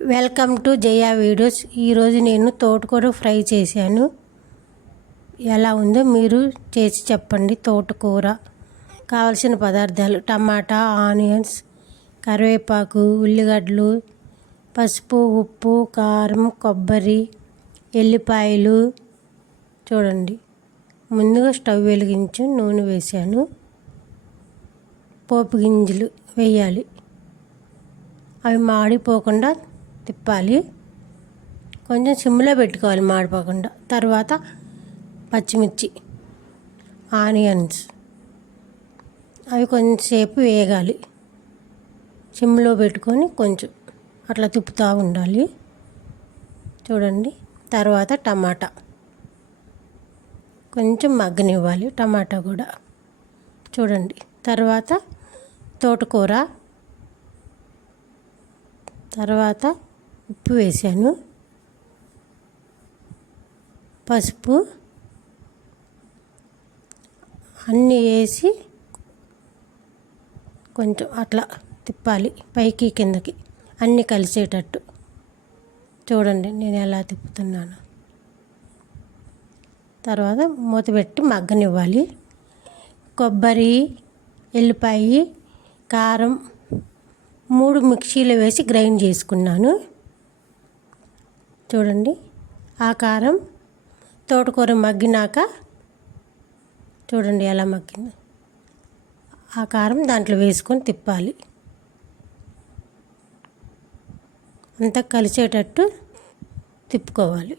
Welcome to Jaya videos. ఈరోజు నేను తోటకూర ఫ్రై చేశాను. ఎలా ఉందో మీరు చేసి చెప్పండి. తోటకూర కావలసిన పదార్థాలు: టమాటా, ఆనియన్స్, కరివేపాకు, ఉల్లిగడ్డలు, పసుపు, ఉప్పు, కారం, కొబ్బరి, ఎల్లిపాయలు. చూడండి, ముందుగా స్టవ్ వెలిగించి నూనె వేసాను. పోపు గింజలు వేయాలి. అవి మాడిపోకుండా తిప్పాలి. కొంచెం సిమ్లో పెట్టుకోవాలి మాడిపోకుండా. తర్వాత పచ్చిమిర్చి, ఆనియన్స్, అవి కొంచెంసేపు వేగాలి. సిమ్లో పెట్టుకొని కొంచెం అట్లా తిప్పుతూ ఉండాలి. చూడండి, తర్వాత టమాటా కొంచెం మగ్గనివ్వాలి. టమాటా కూడా చూడండి. తర్వాత తోటకూర, తర్వాత ఉప్పు వేసాను, పసుపు అన్నీ వేసి కొంచెం అట్లా తిప్పాలి, పైకి కిందకి అన్నీ కలిసేటట్టు. చూడండి నేను ఎలా తిప్పుతున్నాను. తర్వాత మూత పెట్టి మగ్గనివ్వాలి. కొబ్బరి, ఎల్లిపాయ, కారం 3 మిక్సీలో వేసి గ్రైండ్ చేసుకున్నాను. చూడండి, ఆ కారం తోటకూర మగ్గినాక చూడండి ఎలా మగ్గింది. ఆ కారం దాంట్లో వేసుకొని తిప్పాలి. అంతా కలిసేటట్టు తిప్పుకోవాలి.